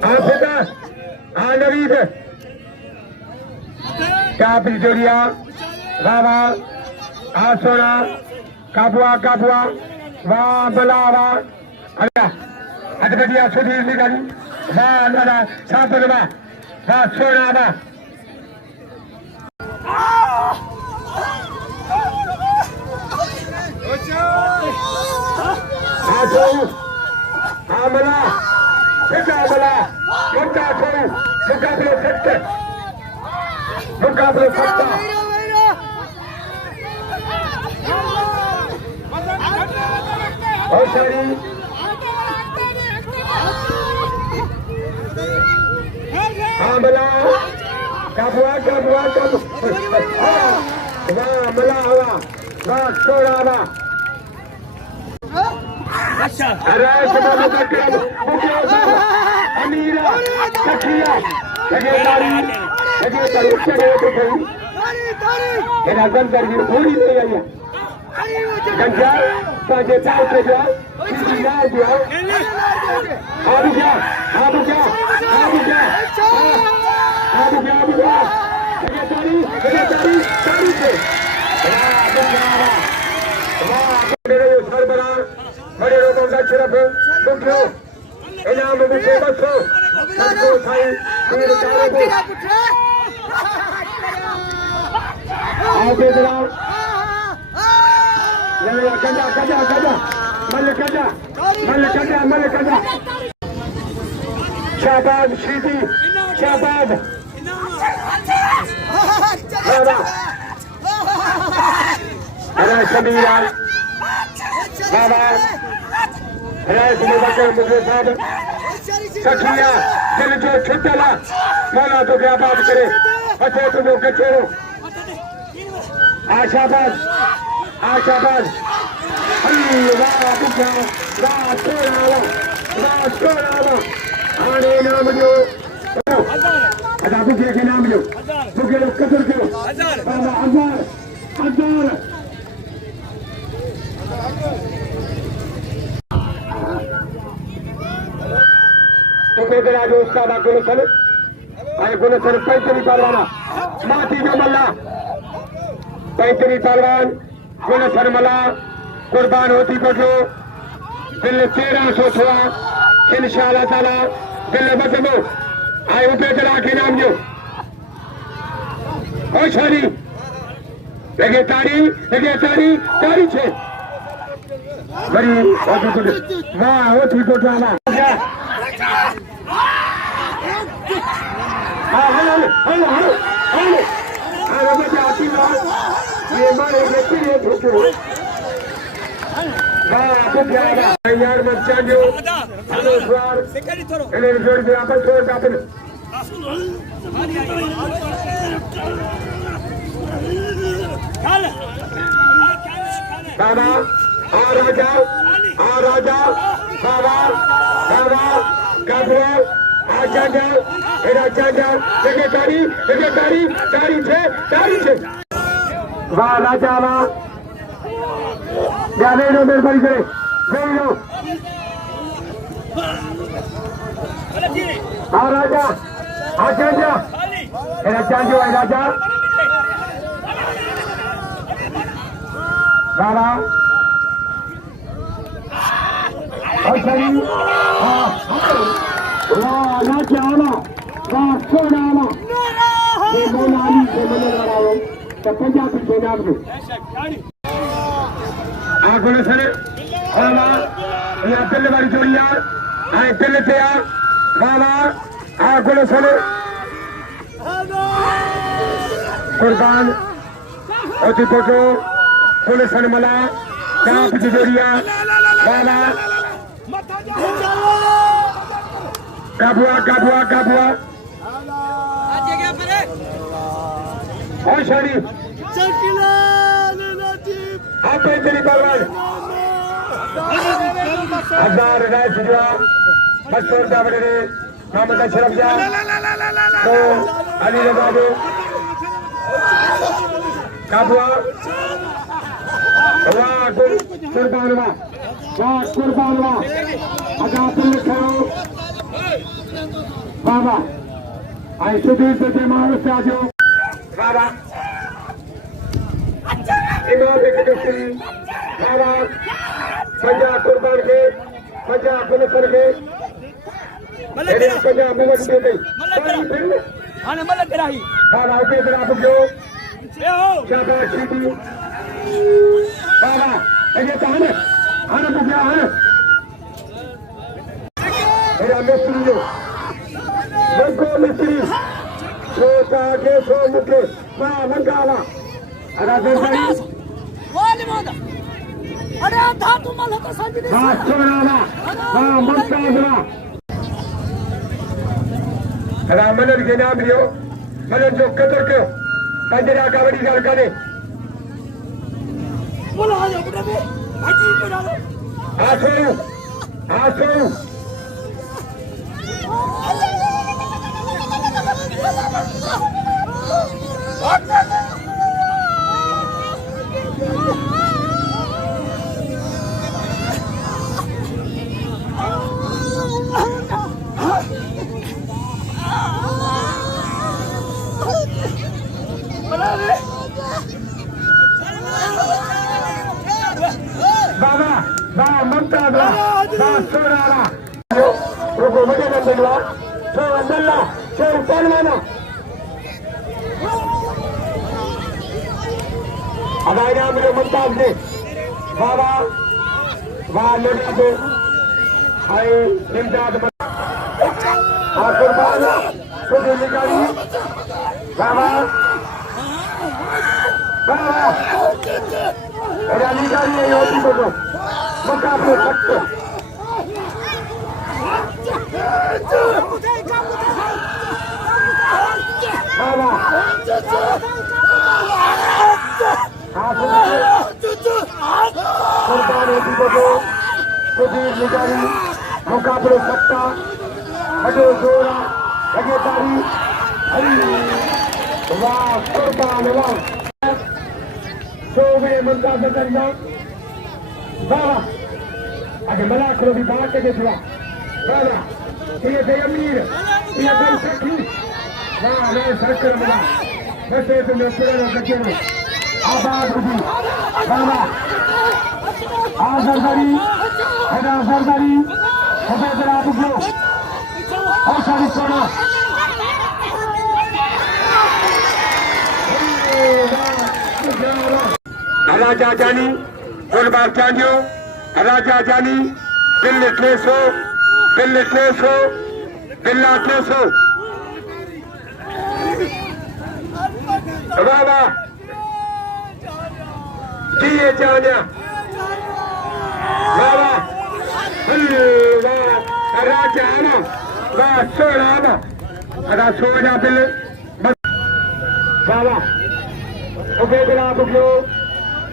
आफिका नवीद क्या जोड़िया वाह सोना काबुआ काबुआ वाह बला वाह अरे बढ़िया सुधीर निकाली वाह दादा साथ वाह वाह सोना वाह बला बला मुकाबलो सत्य मुकाबलो सत्ता और सारी बला काबुआ काबुआ वाह बला हवा वाह सोना वाह अरे अमीरा सखिया गंदर जी पूरी नहीं आई गंजा पांचे चाव के जो आबू क्या आबू क्या आबू क्या आबू क्या आबू क्या तारी तारी से सरबरा बड़े लोगों का सिर्फ मुख्य इनाम मुझे बसो सबको साई तीर चारों को आगे जरा ये कजा कजा कजा मल कजा शाबाद सीधी शाबाद अरे समीरा बाबा मुझे साहब सखिया दिल जो छुटला मौला तो क्या बात करे बचे तुम्हें कचेरो आशाबाद आशाबाद आने नाम जो अच्छा बुके के नाम जो बुके कदर करो बाबा हजार हजार जो उसका गुलसन गुलसन पैतरी पहलवाना माती जो मल्ला पैतरी पहलवान गुलसन मला कुर्बान होती पटो दिल 1300 छुआ इंशाअल्लाह ताला दिल बचबो आए उठे चला के नाम जो ओ छोरी लगे तारी तारी छे बड़ी वाह होती कोठाला यार बच्चा जो बाबा राजा बाबा बाबा काबुआ आचार्य तारी छे वाह राजा वाह जाने लो मेरे भाई करे नहीं लो राजा आचार्य आचार्य है राजा बाबा अच्छा वाह राजा वाह सोना ये मौलानी से मिलने वाला हो तो पंजाबी के नाम को आगुल सर वाला ये दिल वाली जोड़िया आए दिल से आ वाला आगुल सर कुर्बान ओती फोटो पुलिसन मला काप जोड़िया वाला काबुआ काबुआ काबुआ और शरीफ आप तेरी बलवान हजार राइस जुआ मशहूर दावड़े मोहम्मद अशरफ जा तो अली लगा दो काबुआ वाह कुर्बान वाह अगा तुम लिखो बाबा आई सुधीर से जयमाल से आजो बाबा इमाम इकसी बाबा पंजाब कुर्बान के पंजाब पुलिस के पंजाब मुवत दे गई आने मलक कराही बाबा के तरफ जो शाबाश सीटी बाबा ये तो है आने तो क्या है मेरा मिस्त्री जो मंगो मिस्त्री छोटा के सो मुके मां मंगावा अरे दरबारी वाले मोदा अरे था तू मल तो सांजी दे मां सोनावा मां मंगावा रामनर के नाम लियो मलन जो कदर कयो पंजरा का बड़ी गल करे बोला आ जा बेटा बे हाजी पे डालो आसो बाबा बाबा ममता दा सोनाला रुको मुझे न मिलवा तो अल्लाह तो पहलवाना अब आएगा मुझे ममता से बाबा वाह लोटा दो आई इमदाद कुर्बान खुद निकाली बाबा बाबा निकाली है योगी को मुकाबले सकते बाबा कुर्बान होती को सुधीर निकाली मुकाबले सकता हजो जोड़ा लगे तारी हरी वाह कुर्बान वाह सो गए मुद्दा बदलना बाबा आगे मलाखड़ो भी बात के दिखला बाबा ये दे अमीर ये दे सखी वाह मैं सरकर मला बसे तुम्हें पुराना कचेरो आबाद हुई बाबा आजरदारी हैदा जरदारी हबे जरा बुगलो और सारी सोना राजा जानी गुरबार चांदियो राजा जानी बिल्ले 300 बिल्ला 300 बाबा दिए जानिया बाबा राजा आना वाह सोना आना अदा सोना बिल बाबा उबेदरा बुगलो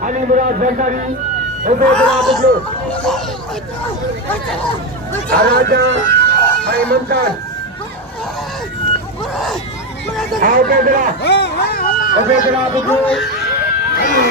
अली मुराद जरदारी उबेदरा बुगलो राजा भाई मुमताज उबेदरा बुगलो अली